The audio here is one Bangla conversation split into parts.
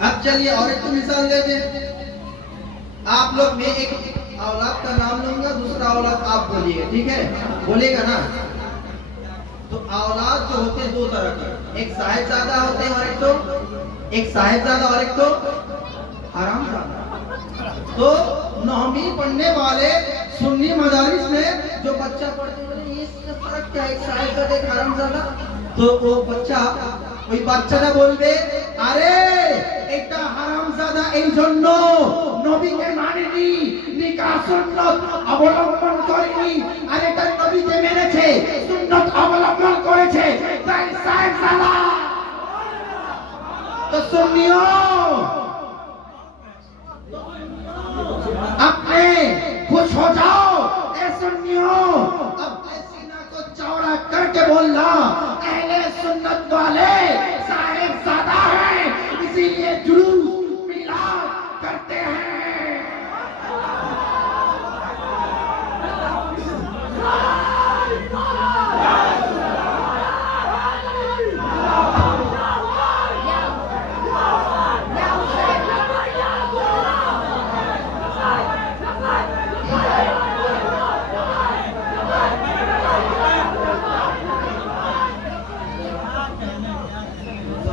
अब चलिए और एक मिसाल देते हैं। आप लोग, मैं एक औलाद का नाम लूंगा, दूसरा औलाद आप बोलिए, ठीक है? बोलेगा ना? तो औलाद जो होते हैं दो तरह के, एक साहिबजादा होते हैं और एक साहिबजादा और एक तो हरामजादा। तो 9वीं पढ़ने वाले सुन्नी मदारिस में जो बच्चा पढ़ते हैं, ये फर्क क्या है, एक साहिबजादा एक हरामजादा? तो वो बच्चा, ওই বাচ্চাটা বলবে, আরে এটা হারামজাদা এই জন্য নবীকে মানেনি, নিকাহ সুন্নাত অবলম্বন করেনি, আর এটা নবীকে মেনেছে, সুন্নাত অবলম্বন করেছে, তাই সাহেবজাদা। তো সুন্নিও अपने खुश हो जाओ, ए सुन्नियों, अपने सीना को चौड़ा करके बोलना, अहले सुन्नत वाले साहिबजादा हैं, इसीलिए जुलूस मिलाद करते हैं।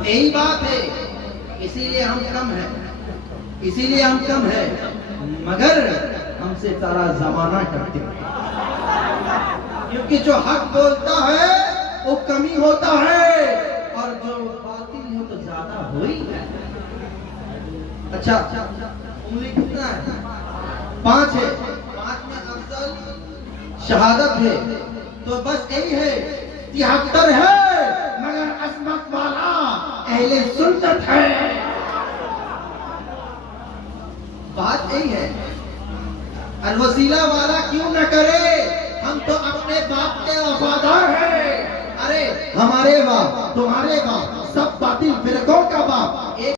यही बात है, इसीलिए हम कम है, मगर हमसे सारा जमाना करते हैं, क्योंकि जो हक बोलता है वो कमी होता है, और जो बातिल हो तो ज्यादा हो ही है। अच्छा, उंगली कितना है? 5 है, 5 में अफजल शहादत है, तो बस यही है, 73 है, मगर असमत वाला अहले सुन्नत है। बात यही है, अलवसीला वाला क्यों न करे, हम तो अपने बाप के वफादार हैं। अरे हमारे बाप, तुम्हारे बाप, सब बातिल फिरकों का बाप एक।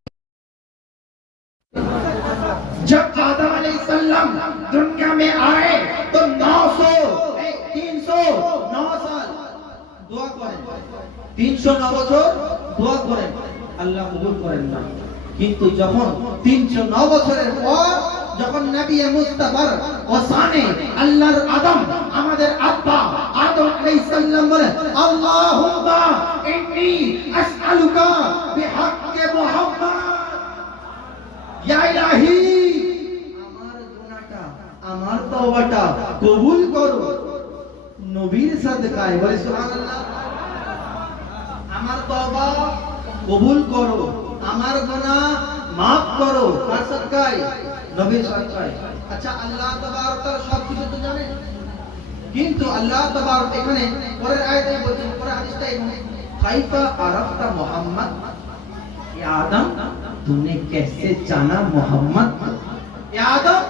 जब आदम अलैहिस्सलाम दुनिया में आए तो 309 साल দোয়া করেন, 309 বছর দোয়া করেন, আল্লাহ কবুল করেন না। কিন্তু যখন 309 বছরের পর যখন নবী মুস্তাফার ওসানে আল্লাহর আদম, আমাদের আব্বা আদম আলাইহিস সালাম বলে, আল্লাহুম্মা ইন্নী আসআলুকা বিহাক্কি মুহাম্মদ, ইয়া ইলাহি, আমার গুনাহটা, আমার তওবাটা কবুল করো নবীর সাদকায়। বলে সুবহানাল্লাহ। আমার তওবা কবুল করো, আমার গুনাহ maaf করো, কার সাদকায়? নবীর সাদকায়। আচ্ছা, আল্লাহ তাবারক তাআলা সবকিছু তো জানেন, কিন্তু আল্লাহ তাবারক এখানে পরের আয়াতে বলছেন, পরের হাদিসটা এখানে, কাইফা আরাফতা মুহাম্মদ, এ আদম তুমি कैसे জানা মুহাম্মদ, এ আদম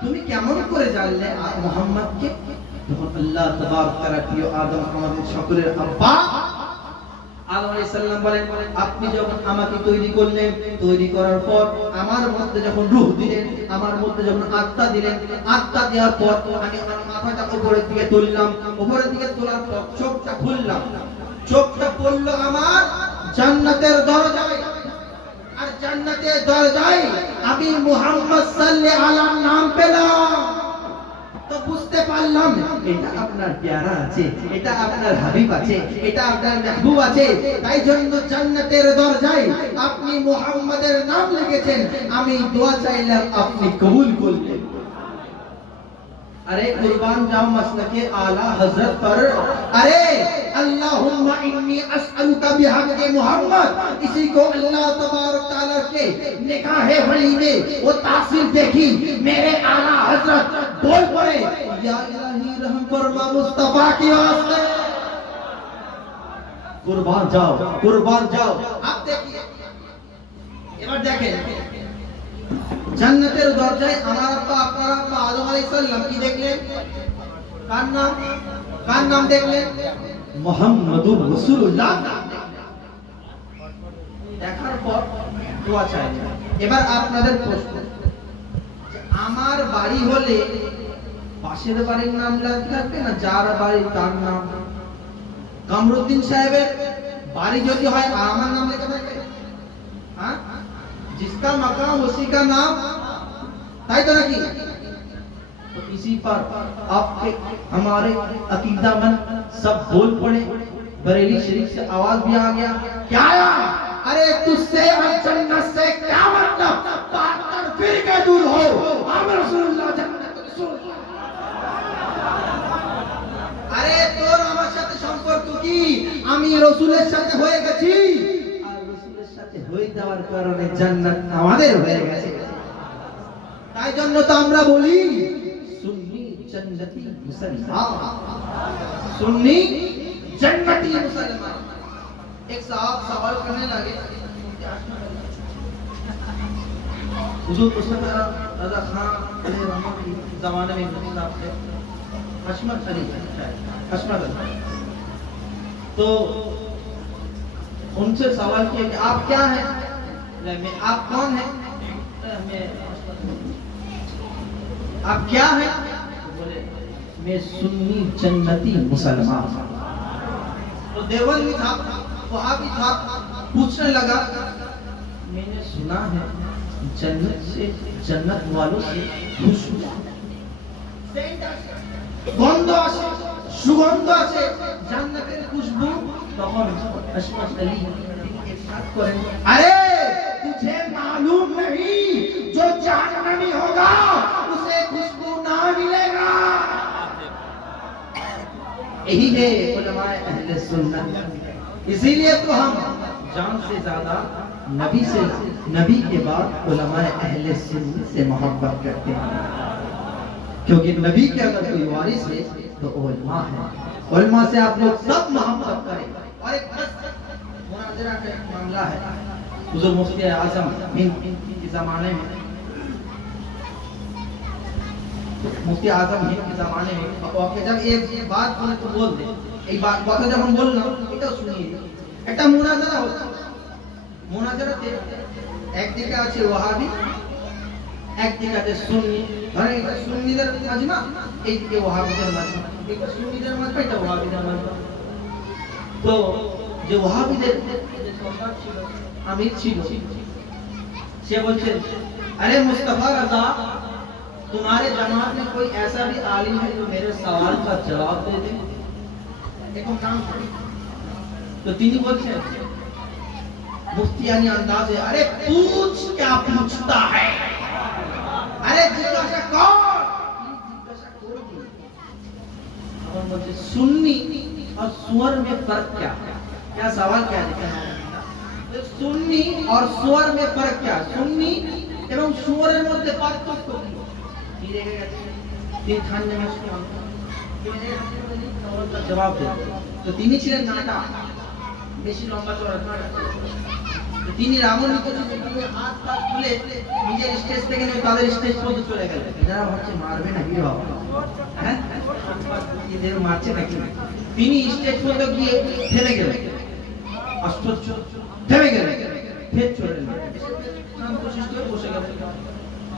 তুমি কেমন করে জানলে মুহাম্মদকে? তখন আল্লাহ তাবারক তাআলা প্রিয় আদম, আমাদের সকলের আব্বা আদম আলাইহিস সালাম বলেন, আপনি যখন আমাকে তৈরি করলেন, তৈরি করার পর আমার মধ্যে যখন রূহ দিলেন, আমার মধ্যে যখন আত্মা দিলেন, আত্মা দেওয়ার পর আমি আমার মাথাটা উপরের দিকে তুললাম, উপরের দিকে তোলার পর চোখটা খুললাম, চোখটা পড়লো আমার জান্নাতের দরজায়, আর জান্নাতের দরজায় আমি মুহাম্মদ সাল্লাল্লাহু আলাইহি নাম পেলাম। তো বুঝতে পারলাম এটা আপনার প্যারা আছে, এটা আপনার হাবিব আছে, এটা আপনার মাহবুব আছে, তাই জন্য জান্নাতের দরজায় আপনি মুহাম্মাদের নাম লিখেছেন, আমি দোয়া চাইলাম আপনি কবুল করলেন। अरे कुर्बान जाओ मसलके आला हजरत पर। अरे अल्लाहुम्मा इन्नी अस्अलुका बिहक़्क़ि मुहम्मद, इसी को अल्लाह तबारक तआला के निकाहे वली में वो तासीर देखी, मेरे आला हजरत बोल पड़े, या इलाही रहम फरमा मुस्तफा की वास्ते। कुर्बान जाओ, कुर्बान जाओ। आप देखिए, এবার দেখেন জান্নাতের দরজায় আমার আব্বা, আপনার আব্বা আদম আলাইহিস সালাম কি দেখলেন? কার নাম দেখলেন? মুহাম্মাদুর রাসূলুল্লাহ। দেখার পর দোয়া চাইলেন। এবার আপনাদের প্রশ্ন, আমার বাড়ি হলে পাশের বাড়ির নাম লাগবে না যার বাড়ি তার নাম? কামরুদ্দিন সাহেবের বাড়ি যদি হয় আমার নাম লেখা থাকবে, হ্যাঁ? जिसका मकाम उसी का नाम, ताई तो नहीं। तो इसी पर आपके हमारे अकीदामंद सब बोल पड़े, बरेली शरीफ से आवाज भी आ गया, क्या आया? अरे तुझसे और जन्नत से क्या मतलब? 72 फिरके दूर हो, हम रसूलुल्लाह जन्नत रसूल। আরে তোর আমার সাথে সম্পর্ক কি? আমি রাসূলের সাথে হয়ে গেছি, আর রাসূলের সাথে হয়ে যাওয়ার কারণে জান্নাত আমাদের হয়ে গেছে। তাই জন্য তো আমরা বলি সুন্নি জান্নাতি মুসলমান, सुन्नी जन्नती मुसलमान। एक साहब सवाल करने लगे, हुजूर मुस्तफा रज़ा खान अलैहि रहमत के जमाने में साहब थे, हशमत अली, हशमत अली, तो उनसे सवाल किया कि आप क्या हैं? मैं आप कौन हैं? मैं आप क्या हैं? बोले मैं सुन्नी जन्नती मुसलमान। तो देवबंद भी था, वहां भी था, पूछने लगा, मैंने सुना है जन्नत से, जन्नत वालों से खुशबू, गंध आसे, सुगंध आसे, जन्नतेर खुशबू। तখন हशमत अली इरशाद करें, अरे तुझे मालूम नहीं जो जहन्नमी होगा उसे खुशबू ना मिलेगा। यही है उलमाए अहले सुन्नत। इसीलिए तो हम जान से ज्यादा नबी से, नबी के बाद उलमाए अहले सुन्नत से मोहब्बत करते हैं, क्योंकि नबी के अगर कोई वारिस है तो उलमा है। उलमा से आप लोग सब मोहब्बत करें। और एक बस मुनाज़रा का एक मामला है, हुज़ूर मुफ्ती आज़म हिंद के ज़माने में, मुफ्ती आज़म हिंद के ज़माने में ওকে जब एक बात बोले तो बोल दे, এই কথা যখন বললাম এটা শুনিয়ে, একটা মুনাজারা হচ্ছে, মুনাজারাতে একদিকে আছে ওয়াহাবি, একদিকে আছে সুন্নি, ধরেন এটা সুন্নিদের মাজমা, এইদিকে ওয়াহাবিদের মাজমা, এটা সুন্নিদের মাজমা, এটা ওয়াহাবিদের মাজমা। তো যে ওয়াহাবিদের যে সরদার ছিল, আমির ছিল, সে বলছেন, अरे मुस्तफा रज़ा, तुम्हारे जमात में कोई ऐसा भी आलिम है जो मेरे सवाल का जवाब दे दे? देखो नाम, तो तीन बोलते मुफ्तियानी अंदाज है, अरे पूछ क्या पूछता है, अरे जिज्ञासा कौन, जिज्ञासा कौन? और मुझे सुन्नी और सुअर में फर्क क्या है? क्या सवाल क्या है? तो सुन्नी और सुअर में फर्क क्या? सुन्नी एवं सुअरेर मध्य पार्थक्य কি? तीन खान ने जवाब दे, तो তিনি ছিলেন নাটা, বেশি লম্বা চওড়া নাটা। তো তিনি রামনিত থেকে হাত পা তুলে নিজের স্টেজ থেকে নিয়ে তাদের স্টেজ পর্যন্ত চলে গেলেন। যারা হচ্ছে মারবে না কি বাবা, হ্যাঁ এদের মারছে নাকি? তিনি স্টেজ পর্যন্ত গিয়ে থেমে গেলেন, আশ্চর্য, থেমে গেলেন, ফের চলে গেলেন, শান্ত শিষ্ট হয়ে বসে গেলেন।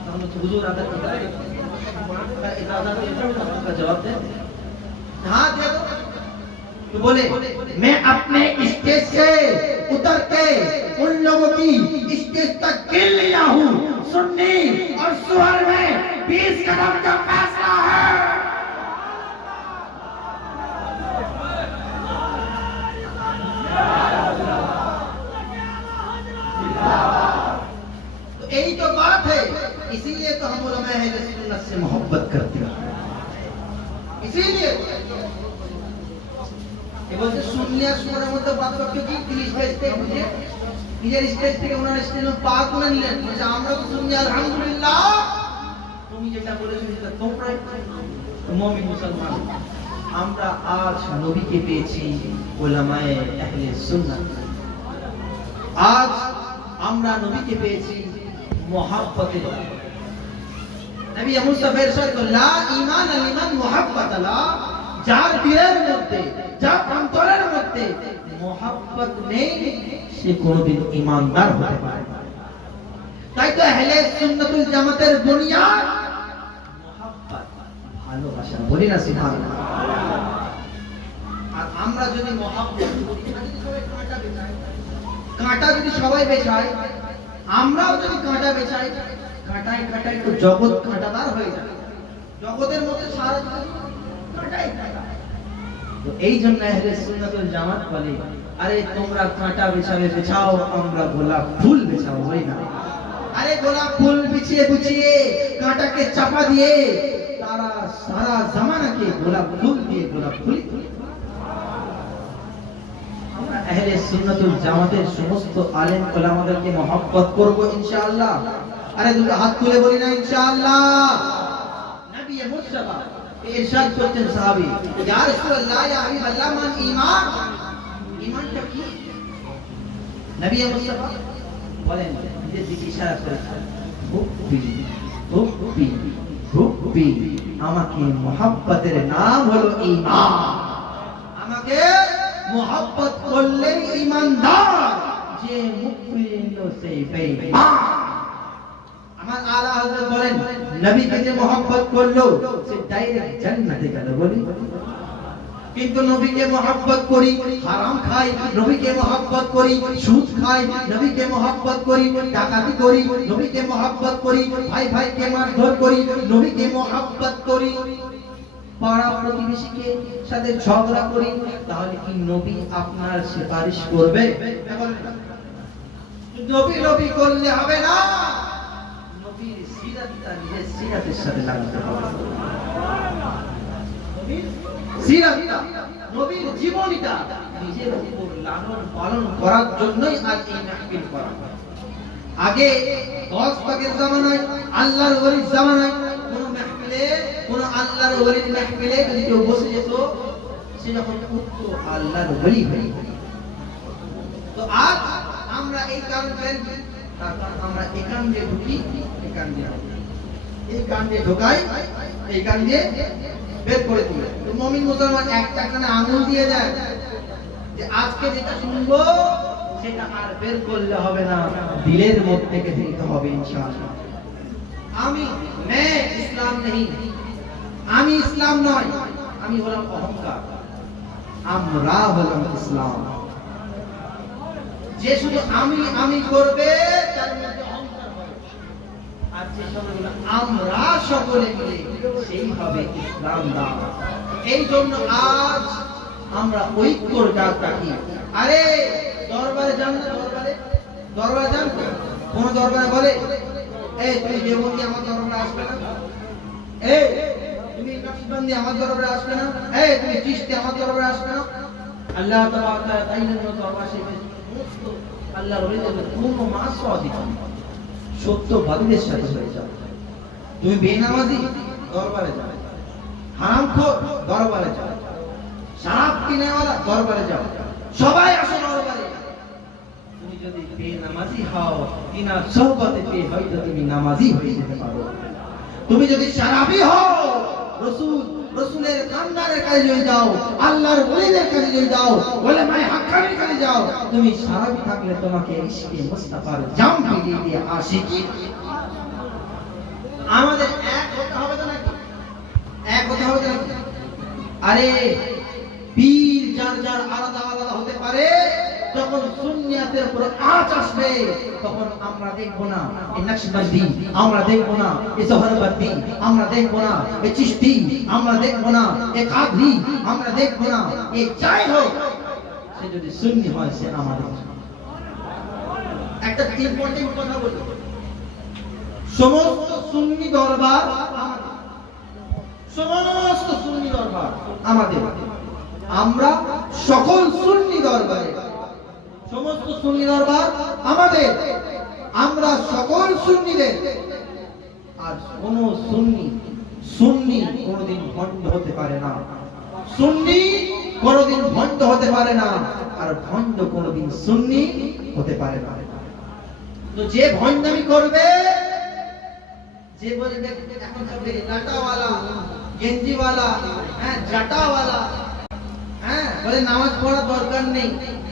তখন হুজুর আদর করলেন, जवाब दे, हाँ दे दो। तो बोले मैं अपने स्टेज से उतर के उन लोगों की स्टेज तक गिर लिया हूँ, सुन्नी और सुअर में 20 कदम का फैसला है। तो यही तो बात है, इसीलिए तो हम उलमाए अहले सुन्नत से मोहब्बत करते हैं। इसीलिए ये बोलते सुन्नी और सुअरेर মধ্যে পার্থক্য কি? তিনি স্টেজ থেকে উঠে নিজের স্টেজ থেকে ওনার স্টেজে পা তুলে নিলেন, বলছে আমরা তো সুন্নি আলহামদুলিল্লাহ, তুমি যেটা বলেছো সেটা তোমরাই মুমিন মুসলমান। আমরা আজ নবীকে পেয়েছি উলামায়ে আহলে সুন্নাত, আজ আমরা নবীকে পেয়েছি মোহাব্বতের। নবী মুস্তাফা ইরশাদ করলেন, লা ঈমান লিমান মুহাব্বাতালা, যার দিলের মধ্যে, যার অন্তরের মধ্যে মোহাব্বত নেই সে কোনোদিন ঈমানদার হতে পারে না। তাই তো আহলে সুন্নাতুল জামাতের বুনিয়াদ মোহাব্বত, ভালোবাসা, বলি না সুবহানাল্লাহ। আর আমরা যদি মোহাব্বত করি, কাঁটা যদি সবাই বেচায় আমরাও যদি কাঁটা বেচাই, কাঁটায় কাঁটায় তো জগৎ কাঁটাদার হয়ে যাবে। জগতের মধ্যে সারা কাঁটাই কাঁটা। তো এই জন্য আহলে সুন্নাত ওয়াল জামাত বলে, আরে তোমরা কাঁটা বেচাবে বেচাও, আমরা গোলাপ ফুল বেচাবো, ওই না। আরে গোলাপ ফুল বিছিয়ে গুছিয়ে কাঁটাকে চাপা দিয়ে তারা সারা জামানাকে গোলাপ ফুল দিয়ে গোলাপ ফুল। আমরা আহলে সুন্নাত ওয়াল জামাতের সমস্ত আলেম ওলামাদেরকে মহব্বত করব ইনশাআল্লাহ। আরে দুটো হাত তুলে বলি না ইনশাআল্লাহ। নবী মুস্তাফা ইরশাদ করতেন সাহাবী, ইয়া রাসূলুল্লাহ ইয়া হাবিবাল্লাহ মান ঈমান, ঈমানটা কি? নবী মুস্তাফা বলেন, নিজের দিকে ইশারা করে, হুব্বি হুব্বি হুব্বি, আমাকে মহব্বতের নাম হলো ঈমান। আমাকে মহব্বত করলে ঈমানদার, যে মুকমিন সে বেঈমান। আমার আলা হযরত বলেন, নবীকে যে মহব্বত করলো সে ডাইরেক্ট জান্নাতে গেল বলি। কিন্তু নবীকে মহব্বত করি, হারাম খাই, নবীকে মহব্বত করি, সুদ খাই, নবীকে মহব্বত করি, ডাকাতি করি, নবীকে মহব্বত করি, ভাই ভাইকে মারধর করি, নবীকে মহব্বত করি, পাড়া প্রতিবেশীকে সাথে ঝগড়া করি, তাহলে কি নবী আপনার সুপারিশ করবে? নবী নবী করলে হবে না, নবীর সিরাতটা নিজের সিরাতের সাথে লাগাতে হবে। নবীর সিরাতটা, নবীর জীবনীটা নিজের উপর লালন পালন করার জন্যই আজ এই মাহফিল করা। আগে গসবাগের জামানায়, আল্লাহর ওলির জামানায় কোন মাহফিলে, কোন আল্লাহর ওলির মাহফিলে যদি কেউ বসে যেত, সে যখন উঠতো আল্লাহর ওলি হয়ে। তো আজ আমরা এই কারণে, আমরা এখান দিয়ে ঢুকি, এখান দিয়ে এই কান দিয়ে ঢোকাই, এই কান দিয়ে বের করে দিই। তো মুমিন মুসলমান একটা কানে আঙুল দিয়ে দেয় যে আজকে যেটা শুনবো সেটা আর বের করলে হবে না, দিলের মধ্যে থেকে দিতে হবে ইনশাআল্লাহ। আমি ইসলাম নেই, আমি ইসলাম নয়, আমি হলাম অহংকার, আমরা হলাম ইসলাম। যে শুধু আমি আমি করবে তার মধ্যে অহংকার হবে, আর যে সকলে আমরা সকলে মিলে সেই হবে ইসলাম দাও। এই জন্য আজ আমরা ঐক্যর ডাক ডাকি। আরে দরবারে যান না, দরবারে যান, কোন দরবারে বলে এই তুমি দেবন্দি আমার দরবারে আসবে না, এই তুমি নকশবন্দি আমার দরবারে আসবে না, এই তুমি চিশতি আমার দরবারে আসবে না। আল্লাহ তাআলা তাইলেন দরবার শেখে আল্লাহর ওলিদের কোনো মাসও অধিকার, সত্যবাদীদের সাথে হয়ে যাও। তুমি বেনামাজি, দরবারে যাও। হারামখোর, দরবারে যাও। শরাব কিনেওয়ালা, দরবারে যাও। সবাই আসো দরবারে। তুমি যদি বেনামাজি হও, তিনার সোহবতে পেয়ে হয়তো তুমি নামাজি হয়ে যেতে পারো। তুমি যদি শরাবী হও, রসুলের খানদানের কাছে যদি যাও, আল্লাহর ওলিদের কাছে যদি যাও, উলামায়ে হাক্কানির কাছে যাও, তুমি শরাবী থাকলে তোমাকে ইশকে মুস্তাফার জাম পিয়ে দিয়ে আশিকি। আমাদের এক হতে হবে তো নাকি? এক হতে হবে তো নাকি? আরে পীর যার যার আলাদা আলাদা হতে পারে, যখন সুন্নিয়াতের উপর আঁচ আসবে তখন আমরা দেখব না এই নকশবন্দি, আমরা দেখব না এই সোহরাওয়ার্দী, আমরা দেখব না এই চিশতি, আমরা দেখব না এই কাদরি, আমরা দেখব না এই যাই হোক, সে যদি সুন্নি হয় সে আমাদের। একটা ইম্পর্টেন্ট কথা বলি, সমস্ত সুন্নি দরবার আমাদের, সমস্ত সুন্নি দরবার আমাদের, আমরা সকল সুন্নি দরবারে, সমস্ত সুন্নি দরবার আমাদের, আমরা সকল সুন্নিদের। আর কোন সুন্নি কোনদিন ভণ্ড হতে পারে না, সুন্নি কোনদিন ভণ্ড হতে পারে না, আর ভণ্ড কোনদিন সুন্নি হতে পারে না। তো যে ভণ্ডামি করবে, যে বলবে এখন সব লাটাওয়ালা, গেঞ্জিওয়ালা, হ্যাঁ জাটাওয়ালা, হ্যাঁ বলে নামাজ পড়ার দরকার নেই,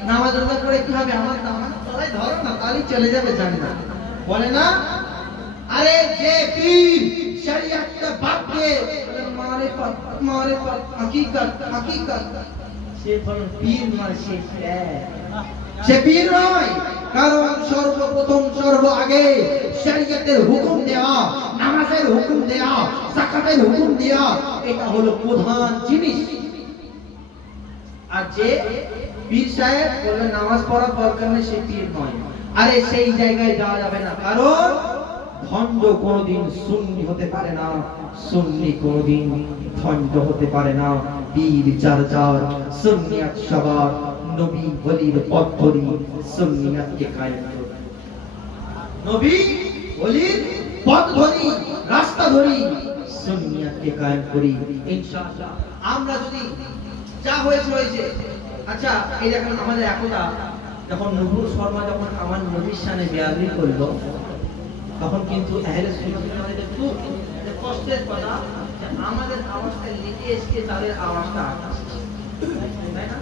নামাজ রোজা পড়ে কি হবে, আমার নামাজ সবাই ধরো না তাহলেই চলে যাবে জান্নাত, বলে না। আরে যে পীর শরীয়তকে বাদ দিয়ে মারিফত মারিফত হাকিকত হাকিকত, সে বলে পীর নয়, সে পীর নয়। কারণ সর্বপ্রথম সর্ব আগে আগে শরীয়তের হুকুম দেওয়া, নামাজের হুকুম দেওয়া, যাকাতের হুকুম দেওয়া, এটা হলো প্রধান জিনিস। আর যে পীর সাহেব বলে নামাজ পড়া দরকার নেই, সে পীর নয়। আরে সেই জায়গায় যাওয়া যাবে না, কারণ ভণ্ড কোনদিন সুন্নি হতে পারে না, সুন্নি কোনদিন ভণ্ড হতে পারে না। পীর যার যার, সুন্নিয়াত সবার, নবী ওলির পথ ধরি, সুন্নিয়াতকে কায়েম করি। নবী ওলির পথ ধরি, রাস্তা ধরি, সুন্নিয়াতকে কায়েম করি ইনশাআল্লাহ। আমরা যদি যা হয়েছে হয়েছে। আচ্ছা, এই দেখেন আমাদের একদা যখন নূপুর শর্মা যখন আমার নবীর সামনে বেয়াদবি করলো, তখন কিন্তু আহলে সুন্নাতের খুব কষ্টের কথা যে আমাদের আওয়াজটা লিখে এসে তাদের আওয়াজটা আসছে, তাই না?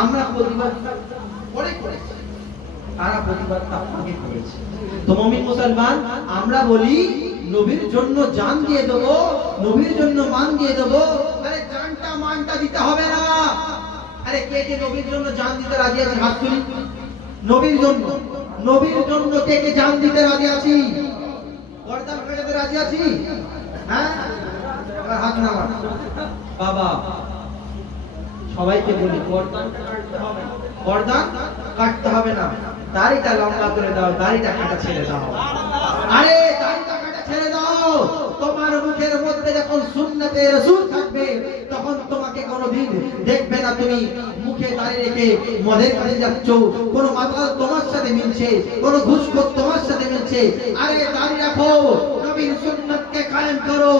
আমরা প্রতিবাদ পরে করেছি, তারা প্রতিবাদটা আগে করেছে। তো মুমিন মুসলমান, আমরা বলি নবীর জন্য জান দিয়ে দেবো, নবীর জন্য মান দিয়ে দেবো। আরে জানটা মানটা দিতে হবে না। আরে কে কে নবীর জন্য জান দিতে রাজি আছে? হাত তুলি। নবীর জন্য, নবীর জন্য কে কে জান দিতে রাজি আছি? গর্দান কাটাতে রাজি আছি? হ্যাঁ, হাত নামা বাবা। সবাইকে বলি গর্দান কাটতে হবে, গর্দান কাটতে হবে না, দাড়িটা লম্বা করে দাও, দাড়িটা কাটা ছেড়ে দাও। আরে দাড়িটা কাটা ছেড়ে দাও। তোমার মুখের মধ্যে যখন সুন্নতে রাসূল থাকবে, তখন তোমাকে কোনোদিন দেখবে না তুমি মুখে দাড়ি রেখে মদের কাছে যাচ্ছ, কোন মাতাল তোমার সাথে মিলছে, কোন ঘুষখোর তোমার সাথে মিলছে। আরে দাড়ি রাখো, নবীর সুন্নতকে কায়েম করো,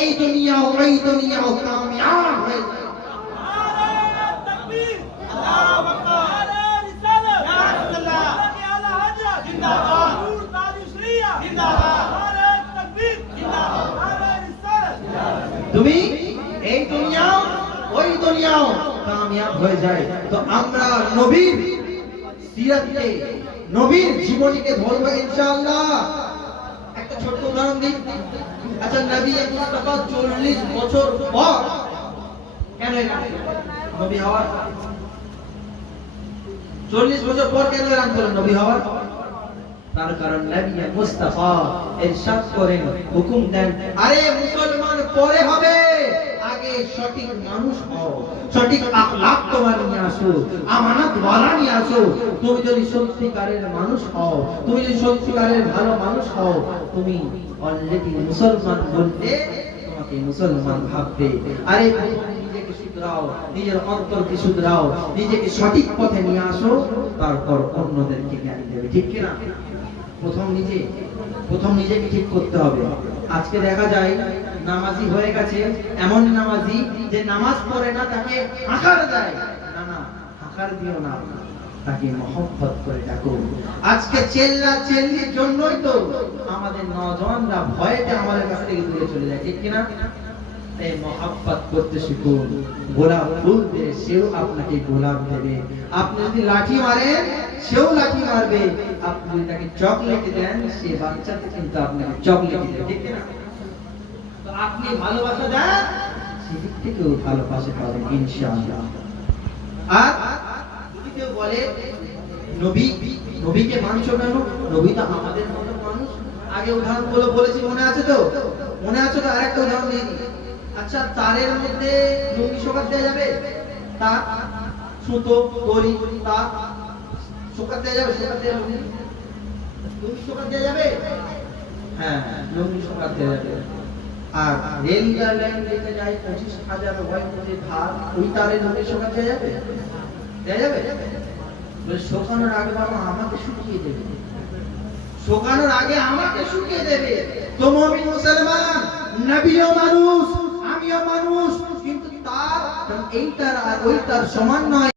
এই দুনিয়া ওই দুনিয়া কামিয়াব হয়ে যাবে। তুমি এই দুনিয়াও ওই দুনিয়াও কামিয়াব হয়ে যায়। তো আমরা নবীর সিরাতকে, নবীর জীবনীকে ধরবো ইনশাআল্লাহ। একটা ছোট্ট উদাহরণ দিই। আচ্ছা, নবী মুস্তাফা 40 বছর পর কেন এলেন নবী হওয়ার? 40 বছর পর কেন এলান করলেন নবী হওয়ার? তার কারণ নবী মুস্তাফা ইরশাদ করেন, হুকুম দেন, আরে মুসলমান পরে হবে, আগে সঠিক মানুষ হও, সঠিক আখলাক তোমার নিয়ে আসো, আমানত ওয়ালা নিয়ে আসো। তুমি যদি সত্যিকারের মানুষ হও, তুমি যদি সত্যিকারের ভালো মানুষ হও, তুমি অলরেডি মুসলমান বলতে তোমাকে মুসলমান ভাববে। আরে নিজেকে শুধরাও, নিজের অন্তরকে শুধরাও, নিজেকে সঠিক পথে নিয়ে আসো, তারপর অন্যদেরকে জ্ঞান দেবে। ঠিক কি না? প্রথম নিজেকে ঠিক করতে হবে। আজকে দেখা যায় নামাজি হয়ে গেছে এমন নামাজি যে নামাজ পড়ে না, তাকে হাকার দেয়। না না, হাকার দিও না, তাকে মহব্বত করে ডাকো। আজকে চেল্লা চেল্লির জন্যই তো আমাদের নওজওয়ানরা ভয়েতে আমাদের কাছ থেকে দূরে চলে যায়। ঠিক কিনা? এই মহব্বত করতে শিখুন। গোলাপ ফুল দিয়ে সেও আপনাকে গোলাপ দেবে। আপনি যদি লাঠি মারেন, সেও লাঠি মারবে। আপনি যদি তাকে চকলেট দেন, সে বাচ্চাকে কিন্তু আপনাকে চকলেট দেবে। ঠিক না? তো আপনি ভালোবাসা দেন, সেদিক থেকেও ভালোবাসা পাবেন ইনশাআল্লাহ। আর যদি কেউ বলে নবীকে মানছো কেন? নবী তো আমাদের মতো মানুষ। আগে উদাহরণগুলো বলেছি, মনে আছে তো? মনে আছে তো? আরেকটা উদাহরণ দিই। আচ্ছা, তারের মধ্যে লুঙ্গি শোকাত দেওয়া যাবে? তা সুতো দড়ি তা শোকাত দেওয়া যাবে? শোকাত দেওয়া যাবে? লুঙ্গি শোকাত দেওয়া যাবে? হ্যাঁ, লুঙ্গি শোকাত দেওয়া যাবে। আর রেল লাইন থেকে যায় 25,000 ওয়াই ধার, ওই তারে লুঙ্গি শোকাত দেওয়া যাবে? দেওয়া যাবে? বলে শোকানোর আগে বাবা আমাকে শুকিয়ে দেবে, শোকানোর আগে আমাকে শুকিয়ে দেবে। তো মুমিন মুসলমান, নবীও মানুষ, আমিও মানুষ, কিন্তু তার এইটার আর ওইটার সমান নয়।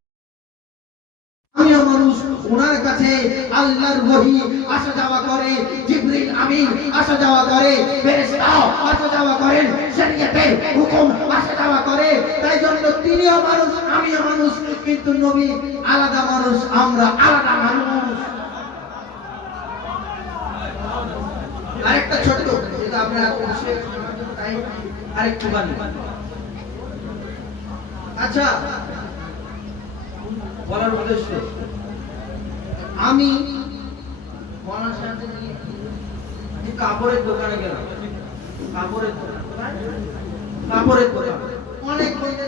আমিও মানুষ, ওনার কাছে আল্লাহর ওহী আসা যাওয়া করে, জিবরিল আমিন আসা যাওয়া করে, ফেরেশতা আসা যাওয়া করেন, শরীয়তের হুকুম আসা যাওয়া করে। তাই জন্য তিনিও মানুষ, আমিও মানুষ, কিন্তু নবী আলাদা মানুষ, আমরা আলাদা মানুষ। আরেকটা ছোট, যেটা আপনারা অবশ্যই তাই আরেকটু বানি। আচ্ছা, বলার উদ্দেশ্য, আমি মৌলানা সাহেবদের নিয়ে আমি কাপড়ের দোকানে গেলাম, কাপড়ের দোকান, কাপড়ের দোকান অনেক বলতে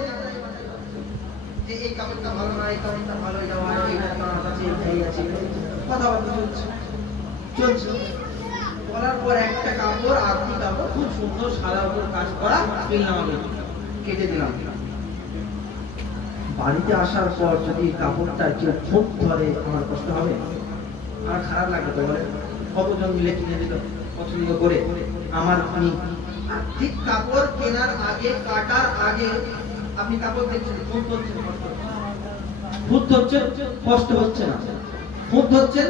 যে এই কাপড়টা ভালো না, এই কাপড়টা ভালো, এটা ভালো, এটা তোমার কাছে এই আছে, কথাবার্তা চলছে চলছে। বলার পর একটা কাপড়, আধি কাপড় খুব সুন্দর সাদা উপর কাজ করা কিনলাম, আমি কেটে দিলাম। বাড়িতে আসার পর যদি কাপড়টা কেউ খুব ধরে আমার কষ্ট হবে, আমার খারাপ লাগবে তো বলে। কতজন মিলে কিনে দিল পছন্দ করে আমার, আমি ঠিক কাপড় কেনার আগে, কাটার আগে আপনি কাপড় দেখছেন, খুব হচ্ছে খুব হচ্ছে, কষ্ট হচ্ছে না, খুব হচ্ছে,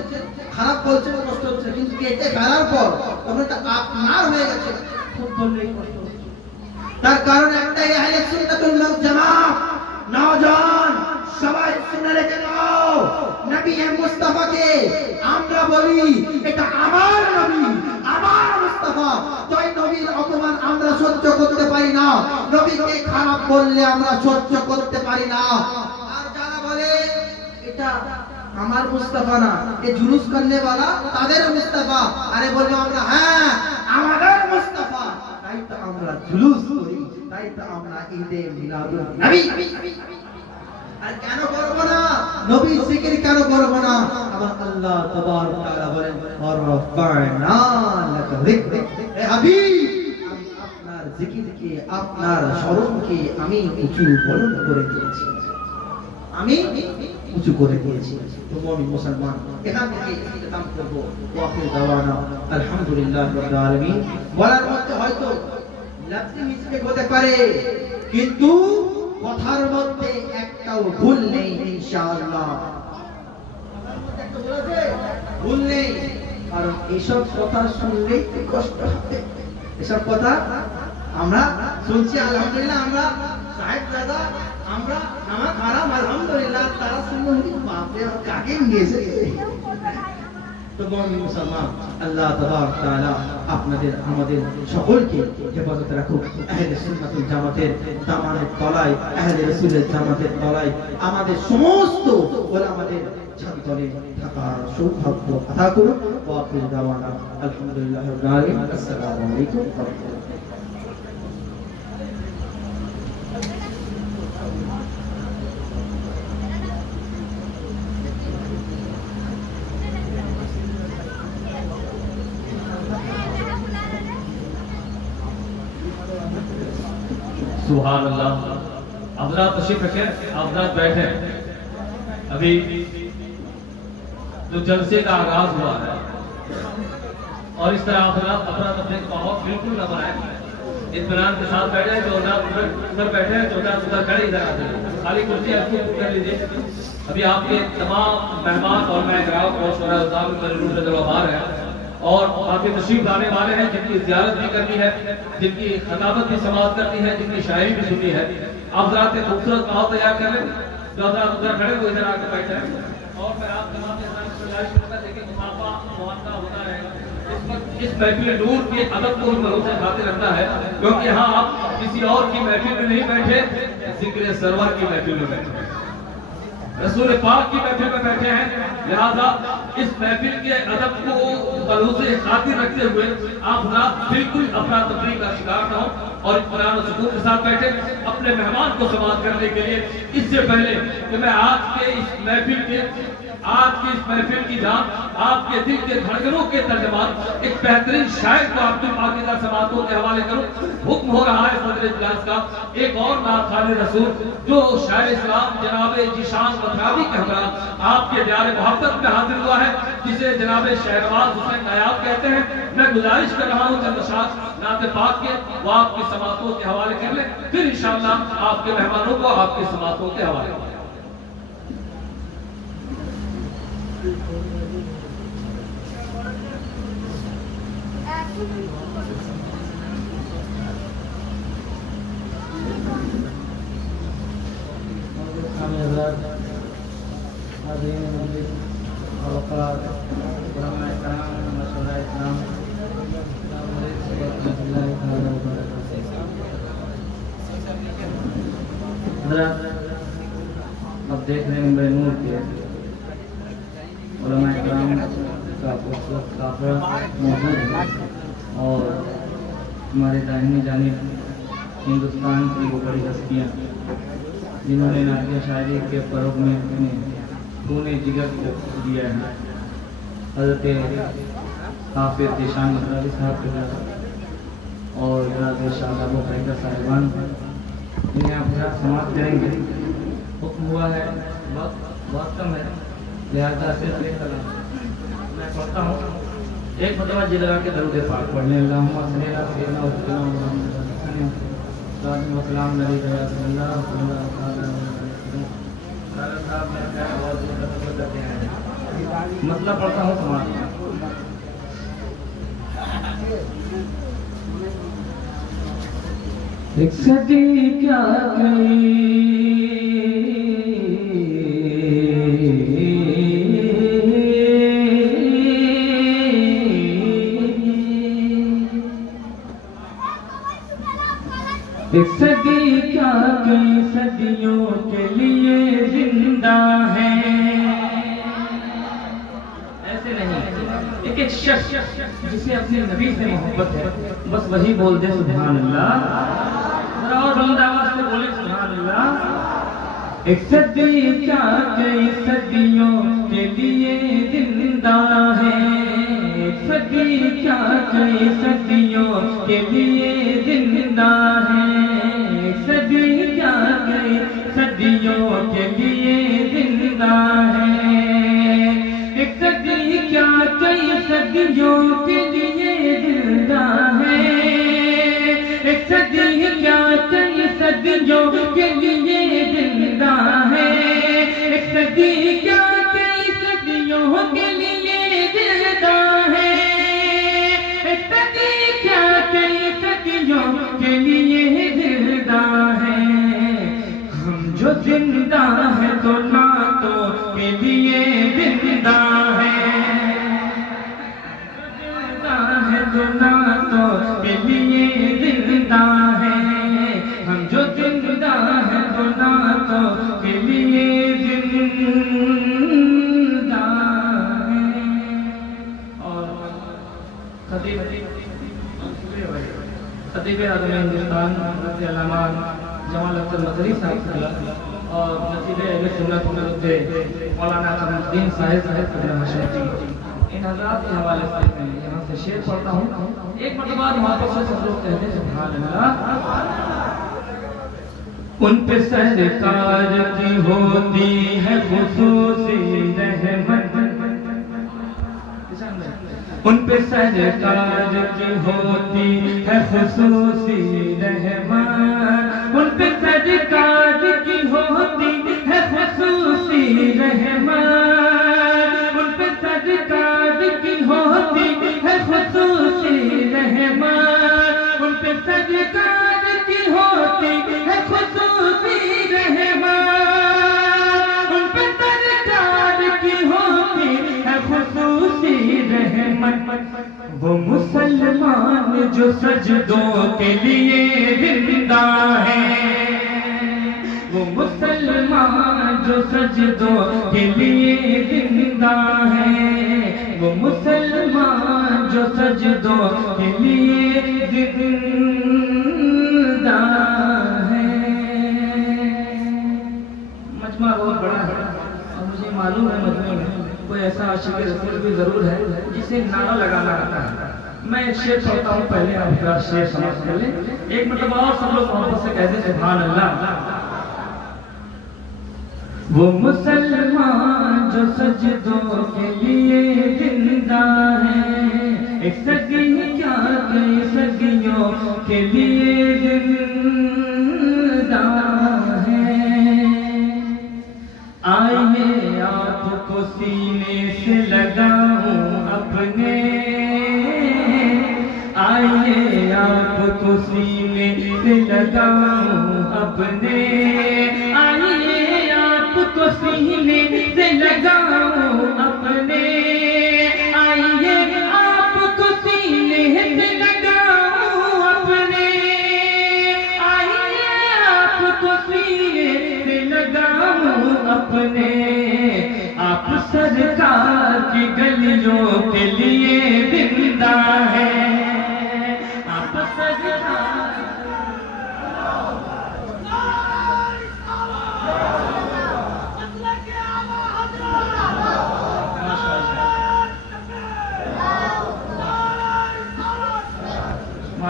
খারাপ বলছে, কষ্ট হচ্ছে, কিন্তু কেটে ফেলার পর তখন এটা আপনার হয়ে গেছে, খুব ধরলেই কষ্ট হচ্ছে। তার কারণ একটাই, আহলে সুন্নাতুল ওয়াল জামাত নওজোয়ান সবাই শুনে রেখে নাও, নবী মুস্তাফাকে আমরা বলি এটা আমার নবী, আমার মুস্তাফা। তাই নবীর অপমান আমরা সহ্য করতে পারি না, নবীকে খারাপ বললে আমরা সহ্য করতে পারি না। আর যারা বলে এটা আমার মুস্তাফা না, এ জুলুস করনে वाला তাদের মুস্তাফা, আরে বলবো আমরা হ্যাঁ আমাদের মুস্তাফা, তাই তো আমরা জুলুস করি, তাই তো আমরা ঈদে মিলাদুন নবী। আর কেন করব না, নবী জিকির কেন করব না? আমার আল্লাহ তাবারক তাআলা বলেন ওয়ারফা'না লাকা যিকরাক, হে হাবিব আমি আপনার জিকিরকে, আপনার স্মরণকে আমি উঁচু বলন্দ করে দিয়েছি, আমি উঁচু করে দিয়েছি। তো মুমিন মুসলমান এখান থেকে ইখতিতাম করব, ওয়াকিল দাওয়ানা আলহামদুলিল্লাহ রাব্বিল আলামিন। বলার মধ্যে হয়তো লফজ মিস্টেক হতে পারে, কিন্তু কথার মধ্যে একটাও ভুল নেই ইনশাআল্লাহ, কথার মধ্যে একটা ভুল আছে, ভুল নেই। কারণ এসব কথা শুনলেই তো কষ্ট হবে, এসব কথা আমরা শুনছি আলহামদুলিল্লাহ, আমরা সাহেব দাদা আমরা নামাজ হারাম আলহামদুলিল্লাহ, তারা শুনলে বাপরে কাকে নিয়েছে। তো মুমিন মুসলমান আল্লাহ তাবারক তাআলা আপনাদের আমাদের সকলকে হেফাজত রাখুক। আহলে সুন্নাতুল জামাতের দামানের তলায়, আহলে রাসূলের জামাতের তলায় আমাদের সমস্ত ওলামাদের ছাদতলে থাকার সৌভাগ্য আতা করুন। ওয়া আখিরু দাওয়ানা আলহামদুলিল্লাহি রাব্বিল আলামিন। আসসালামু আলাইকুম ওয়া রাহমাতুল্লাহ। सुभान अल्लाह। हज़रात तशरीफ रखें, हज़रात बैठे। अभी जो जलसे का आगाज हुआ है और इस तरह हज़रात अपना अपने माहौल बिल्कुल न बनाए, इत्मीनान के साथ बैठे। जो उधर बैठे हैं, जो उधर खड़े, इधर आते हैं, खाली कुर्सी आपको कर लीजिए। अभी आपके तमाम मेहमान और महराब और शोहरा है और आपके तशरीफ लाने वाले हैं, जिनकी ज़ियारत भी करनी है, जिनकी खताबत भी समाप्त करनी है, जिनकी शायरी भी सुननी है। आप ज़रा से खूबसूरत माहौल तैयार कर लें। जो हज़रात उधर खड़े वो इधर आकर बैठे हैं और मैं आप तमाम के साथ देखिए मुसाफा मुआवजा होता रहेगा। इस महफिल नूर के अदब को भरोसे खातिर रखना है, क्योंकि यहाँ आप किसी और की महफिल में नहीं बैठे, जिक्र सरवर की महफिल में बैठे, रसूल पाक की महफिल में बैठे हैं। लिहाजा इस महफिल के अदब को भरोसे खातिर रखते हुए आप ना बिल्कुल अपना तफरीक का शिकार न हो और इत्मीनान और सुकून के साथ बैठे अपने मेहमान को समाप्त करने के लिए। इससे पहले कि मैं आज की इस महफिल की जान आपके दिल के धड़कनों के तर्जमान एक बेहतरीन शायर को आपके पाकीज़ा समातों के हवाले करूं। हुक्म हो रहा है सदर इजलास का एक और नात खालिद रसूल, जो शायर इस्लाम जनाब जीशान बथरावी के हमरा आपके प्यारे मोहब्बत में हाजिर हुआ है, जिसे जनाब शहरवाज हुसैन नायाब कहते हैं। मैं गुजारिश कर रहा हूँ चंद अशार नात पाक के वो आपकी समातों के हवाले कर ले, फिर इंशाअल्लाह आपके मेहमानों को आपकी समातों के हवाले। अब देख रहे हैं नूर के उलमा इकराम का खूबसूरत काफिला मौजूद है और हमारे दाहिने जानिब हिंदुस्तान की वो बड़ी हस्तियाँ जिन्होंने नातिया शायरी के फ़रोग़ में अपने खूने जिगर को दिया है। हज़रत हाफिज़ ज़ीशान मदनी साहब के और हज़रत शाहज़ाद फ़रीदा साहिबान जिन्हें आप साथ समाप्त करेंगे। हुक्म हुआ है, वक्त बहुत कम है, लिहाजा सिर्फ एक कलाम मैं पढ़ता हूँ। एक मतबा जी लगा के दरूद पाक पढ़ने मतलब पढ़ता हूँ समाज। एक सदी क्या एक सदी क्या कई सदियों के लिए जिंदा है। ऐसे नहीं, एक एक शख्स जिसे अपने नबी से मोहब्बत है बस वही बोल दे सुभान अल्लाह। और बुलंद आवाज से बोले सुभान अल्लाह। एक सदी क्या कई सदियों के लिए जिंदा है। एक सदी क्या कई सदियों के लिए जिंदा है। सदी क्या कई सदियों के लिए जिंदा है। एक सदी क्या कई सदियों के लिए जिंदा है। एक सदी क्या कई सदियों के लिए जिंदा है। एक सदी क्या कई सदियों के लिए जिंदा है। एक सदी क्या कई सदियों के लिए जिंदा है। हम जो जिंदा है तो नातों के लिए जिंदा है। जिंदा है तो नातों के लिए जिंदा है। हम जो जिंदा है तो नातों के लिए जिंदा है। और खतीब आज़म हिंदुस्तान अल्लामा जमाल अख्तर मदनी साहब और नसीब अहले सुन्नत मौलाना कमरुद्दीन साहिब इन हज़रात के हवाले से मैं यहाँ से शेर पढ़ता हूँ। एक मरतबा मोहब्बत से सब लोग कहते हैं सुभान अल्लाह। उन पे सरकार की होती है खुसूसी रहमत। उन पे सरकार की होती है खुसूसी रहमत। उन पे सरकार की होती है खुसूसी रहमत। उन पे सरकार की होती है खुसूसी रहमत। उन पे सरकार की होती है खुसूसी रहमत। उन पे सरकार की होती है खुसूसी रहमत। वो मुसलमान जो सजदों के लिए जिंदा है। वो मुसलमान जो सजदों के लिए जिंदा है। वो मुसलमान जो सजदों के लिए जिंदा है। मजमा बहुत बड़ा है और मुझे मालूम है मजमे में कोई ऐसा आशिक रसूल भी जरूर है जिसे नारा लगाना आता है। मैं एक शेर पढ़ता हूँ, पहले आप पूरा शेर समझ कर लें। एक मतलब और सब लोग मोहब्बत से कहते हैं सुभान अल्लाह। वो मुसलमान जो सजदों के लिए जिंदा है। एक सदी क्या कई सदियों के लिए जिंदा है। आइए आपको सीने से लगाऊं अपने। आइए आपको सीने से लगाऊं अपने। आइए आपको सीने से लगाऊं अपने। आइए आपको सीने से लगाऊं अपने। आइए आपको सीने से लगाऊं अपने। आप सरकार की गलियों के लिए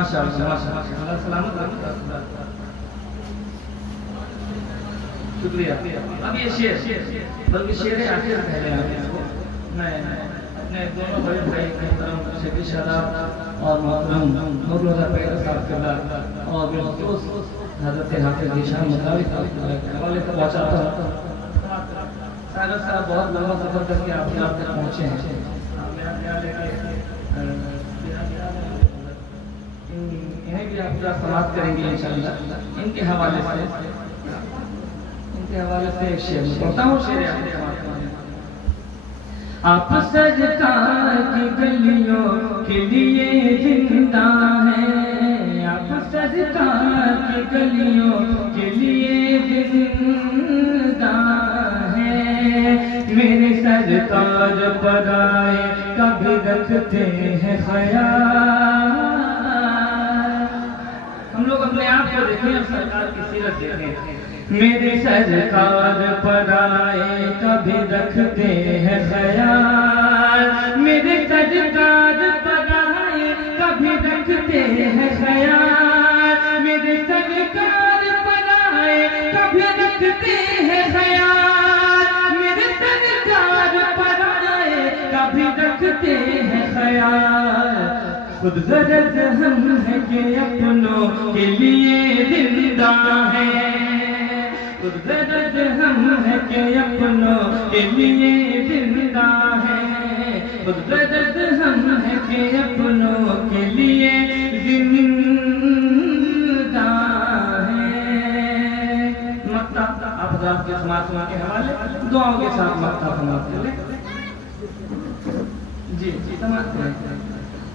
माशाअल्लाह माशाअल्लाह, अल्लाह सलामत रखे। शुक्रिया। अब ये शेर, बल्कि शेर आखिर पहले आगे मैं अपने दोनों बड़े भाई मोहतरम शेख शादाब और मोहतरम नूरुल्लाह पैदा साहब के और बिलखुसूस हज़रत हाफिज़ निशान मुताबिक के हवाले से पहुंचाता हूं। सागर साहब बहुत लंबा सफर करके आप यहाँ तक पहुंचे हैं। मेरा ख्याल है कि इन्हें भी आप पूरा समाप्त करेंगे इंशाअल्लाह। इनके हवाले से एक शेर पढ़ता हूँ। शेर आप सरकार की गलियों के लिए जिंदा हैं, आप सरकार की गलियों के लिए जिंदा हैं। मेरे सरकार पर आए कभी रखते हैं ख्याल। हम लोग अपने आप को देखें और सरकार की सीरत देखें। मेरे सरकार पर आए कभी रखते हैं ख्याल, मेरे सरकार पर आए कभी रखते हैं ख्याल, मेरे सरकार पर आए कभी रखते हैं ख्याल, मेरे सरकार पर आए कभी रखते हैं ख्याल। खुद गरज हम है कि अपनों के लिए जिंदा है, खुद गरज हम है कि अपनों के लिए जिंदा है, खुद गरज हम है कि अपनों के लिए जिंदा है। मक्ता आप के समात्मा के हवाले दुआओं के साथ मक्ता समाप्त करें। जी समाप्त करें।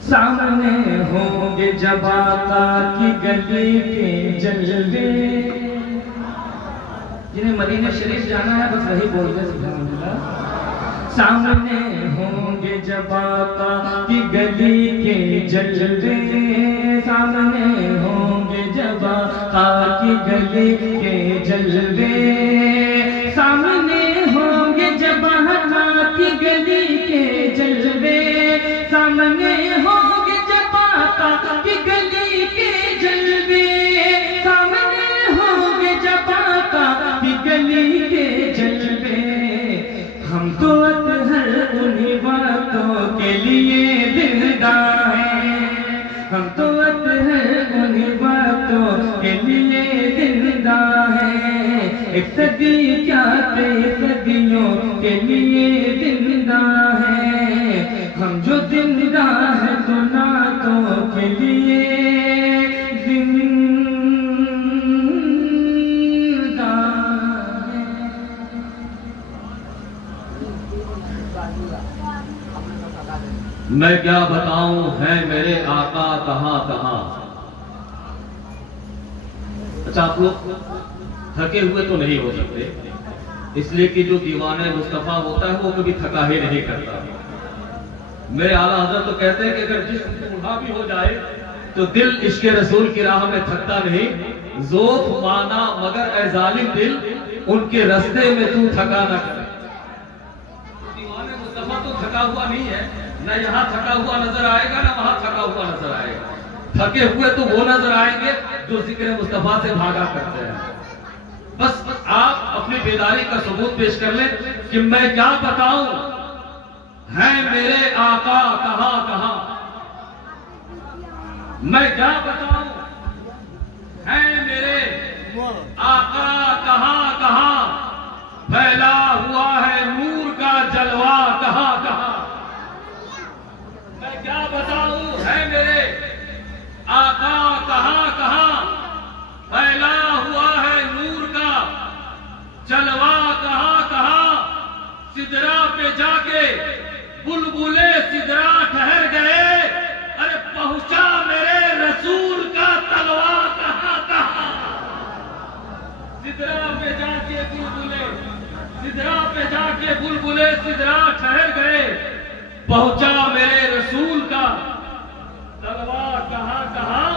सामने होंगे जब आका की गली के जलवे, जिन्हें मदीना शरीफ जाना है बस वही बोलते सुभानअल्लाह। सामने होंगे जब आका की गली के जलवे, सामने होंगे जब आका की गली के जलवे, सामने होंगे जब आका की गली के जलवे, सामने होंगे जब आका की गली के जलवे, सामने होंगे जब आका की गली के जलवे। हम तो अतहर उन्हीं बातों के लिए जिंदा हैं, हम तो अतहर उन्हीं बातों के लिए जिंदा हैं। एक सदी क्या कई सदियों के लिए जिंदा हैं, हम जो जिंदा है तो नातों के लिए जिंदा है। मैं क्या बताऊं है मेरे आका कहां कहां। अच्छा आप लोग थके हुए तो नहीं हो सकते, इसलिए कि जो दीवाने मुस्तफा होता है वो कभी थका ही नहीं करता। मेरे आला हज़रत तो कहते हैं कि अगर जिस्म बूढ़ा भी हो जाए तो दिल इश्क रसूल की राह में थकता नहीं। ज़ोफ़ माना मगर ए जालिम दिल उनके रास्ते में तू थका न कर। दीवाने मुस्तफा तो थका हुआ नहीं है, न यहाँ थका हुआ नजर आएगा न वहां थका हुआ नजर आएगा। थके हुए तो वो नजर आएंगे जो जिक्र मुस्तफा से भागा करते हैं। बस आप अपनी बेदारी का सबूत पेश कर लें कि मैं क्या बताऊं है मेरे आका कहां कहां। मैं क्या बताऊं है मेरे आका कहां कहां। फैला हुआ है नूर का जलवा कहां कहां। मैं क्या बताऊं है मेरे आका कहां कहां। फैला हुआ है नूर का जलवा कहां कहां। सिदरा पे जाके बुलबुले सिदरा ठहर गए। अरे पहुंचा मेरे रसूल का तलवा कहां कहां। सिदरा पे जाके बुलबुले सिदरा पे जाके बुलबुले सिदरा ठहर गए। पहुंचा मेरे रसूल का तलवा कहां कहां।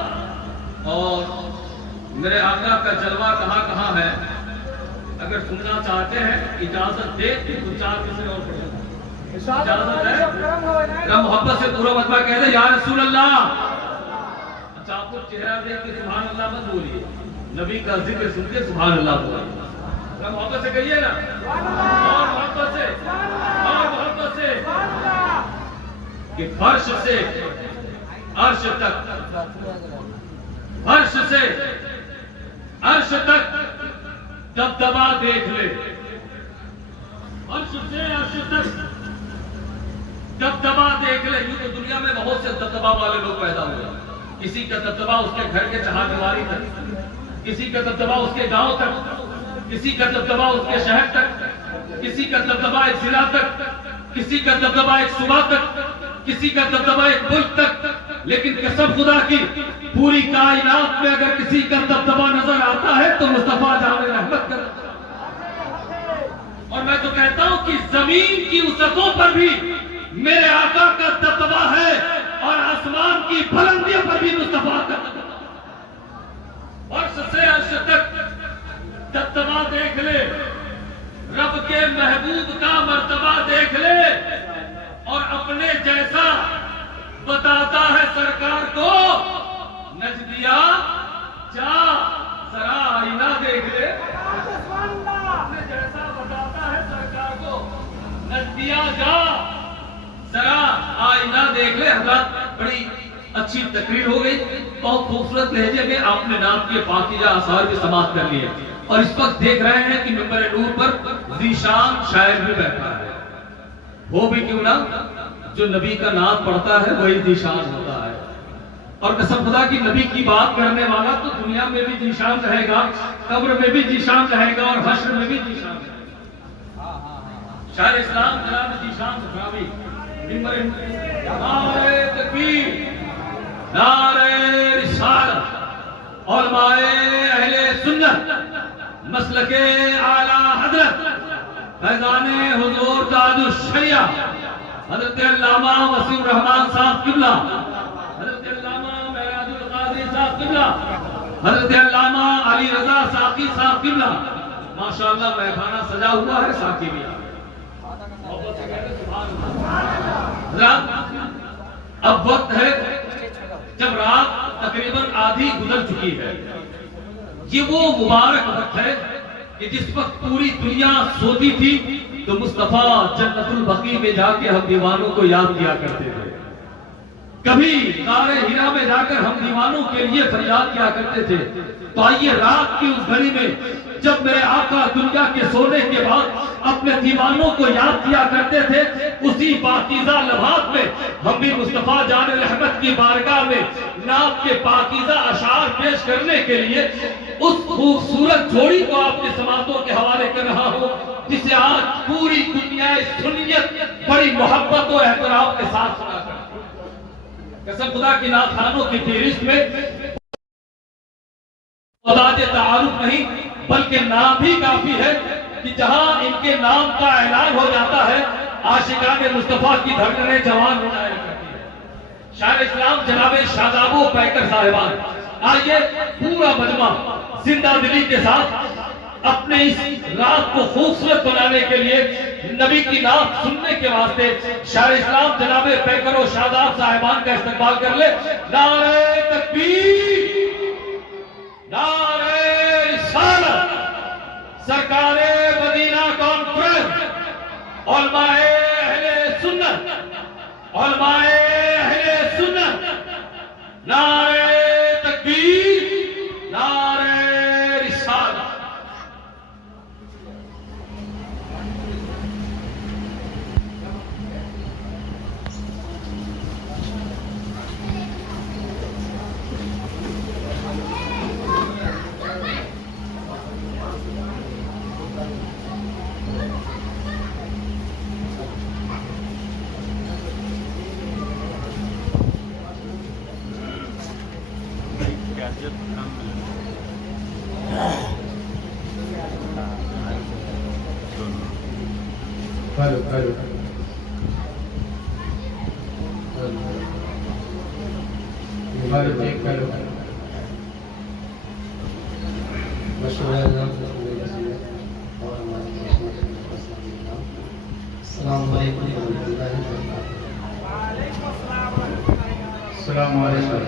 और मेरे आका का जलवा कहां कहां है। अगर सुनना चाहते हैं इजाजत दे तो चार किसी और पढ़ो। इजाजत है? मोहब्बत से पूरा मतबा कह दे या रसूल अल्लाह। अच्छा चाकुर चेहरा देख के सुभान अल्लाह मत बोलिए, नबी का जिक्र सुन के सुभान अल्लाह बोलिए। मोहब्बत से कहिए ना, और मोहब्बत से, और मोहब्बत से, कि फर्श से अर्श तक, फर्श से अर्श तक दबदबा देख ले, फर्श से अर्श तक दबदबा देख ले। यूं तो दुनिया में बहुत से दबदबा वाले लोग पैदा हुए, किसी का दबदबा उसके घर के चहारदीवारी तक, किसी का दबदबा उसके गांव तक, किसी का दबदबा उसके शहर तक, किसी का दबदबा एक जिला तक, किसी का दबदबा एक सूबा तक, किसी का दबदबा एक मुल्क तक। लेकिन कसम खुदा की, पूरी कायनात में अगर किसी का दबदबा नजर आता है तो मुस्तफा जाने रहमत कर। और मैं तो कहता हूं कि जमीन की उसतों पर भी मेरे आका का दबदबा है, और आसमान की बुलंदियों पर भी मुस्तफा का अर्श से अर्श तक दबदबा देख ले, रब के महबूब का मर्तबा देख ले, और अपने जैसा बताता है सरकार को, नजदिया जा जरा आईना देख ले। अपने जैसा बताता है सरकार को, नजदिया जा जरा आईना देख ले। हज़रात, बड़ी अच्छी तकरीर हो गई, बहुत खूबसूरत लहजे में आपने नाम के पाकीज़ा आसार भी समाप्त कर लिए। और इस वक्त देख रहे हैं कि मिंबर नूर पर ज़ीशान शायर भी बैठा है। वो भी क्यों ना, जो नबी का नाम पढ़ता है वही ज़ीशान होता है। और कसम खुदा की, नबी की बात करने वाला तो दुनिया में भी ज़ीशान रहेगा, कब्र में भी ज़ीशान रहेगा, और हश्र में भी ज़ीशान रहेगा। शायर इस्लाम जनाब ज़ीशान सुखरावी, नारे तकबीर, नारे रिसालत, उलमाए अहले सुन्नत, मसलके आला हजरत, फैज़ाने हुजूर ताजुश शरिया, हज़रत अल्लामा वसीउर रहमान साहब किबला, हज़रत अल्लामा मेराजुल कादरी साहब किबला, हज़रत अल्लामा अली रज़ा साकी साहब किबला। माशाअल्लाह महखाना सजा हुआ है, साकी भी। अब वक्त है जब रात तकरीबन आधी गुजर चुकी है। ये वो मुबारक वक्त है कि जिस वक्त पूरी दुनिया सोती थी तो मुस्तफा जन्नतुल बकी में जाके हम दीवानों को याद किया करते थे। कभी गारे हिरा में जाकर हम दीवानों के लिए फरियाद किया करते थे। तो आइए रात की उस घड़ी में जब मेरे आका दुनिया के सोने के बाद अपने दीवानों को याद किया करते थे, उसी पाकीज़ा लम्हात में हम भी मुस्तफा जाने रहमत की बारगाह में नात के पाकीज़ा अशार पेश करने के लिए उस खूबसूरत जोड़ी को आपके समातों के हवाले कर रहा हूं, जिसे आज पूरी दुनिया सुन्नियत बड़ी मोहब्बत और एहतराम के साथ सुना करती है। कसम खुदा की, नाथानों की फहरिस्त में तारुफ नहीं बल्कि नाम भी काफी है कि जहां इनके नाम का ऐलान हो जाता है, आशिकाने मुस्तफा की धड़कनें जवान हो जाया करती है। शायर इस्लाम जनाबे शादाबो पैकर साहिबान, आइए पूरा मजमा जिंदा दिली के साथ अपने इस रात को खूबसूरत बनाने के लिए नबी की नाम सुनने के वास्ते शायर इस्लाम जनाबे पैकर और शादाब साहिबान का इस्तेमाल कर ले। नारे तकबीर, नारे रिसालत, सरकारे मदीना कॉन्फ्रेंस, उलमाए अहले सुन्नत, उलमाए अहले सुन्नत, नारे तकबीर, नारे रिसालत। हेलो हेलो मोबाइल चेक करो। अस्सलाम वालेकुम रहमतुल्लाहि व बरकातहू। अस्सलाम वालेकुम।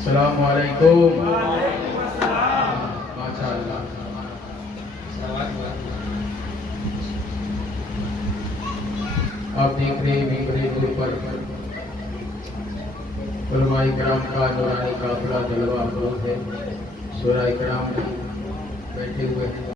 अस्सलामुअलैकुम। माशाअल्लाह। आप देख रहे हैं मेरे नूर पर उलमाए किराम का नूरानी काफिला जलवा मौजूद है। शोरा किराम बैठे हुए हैं।